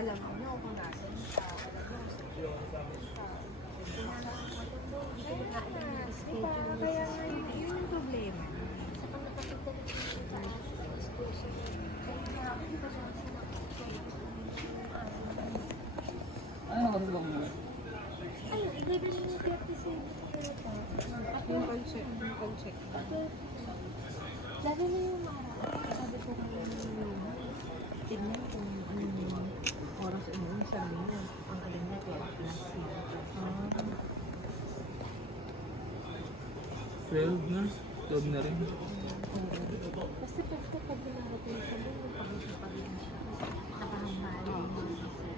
alam nyo kung nasan siya, alam nyo sa siya. Kaya nga yun yung problema. Saka nakapagdating siya sa ating exposure. Kaya nga, hindi ba siya Ano kasi bang mo? ayun, 11:37 yata. Yung pag-check, yung pag-check. Lalo na yung araw. Sabi ko ngayon yung tignan kung ano yung oras umuwi. Sabi niya, ang alam niya, 12 plus na. 12 na. 12 na rin. Basta pag binarating sa mo, yung pag-pagin siya. Kasi nakahamali yung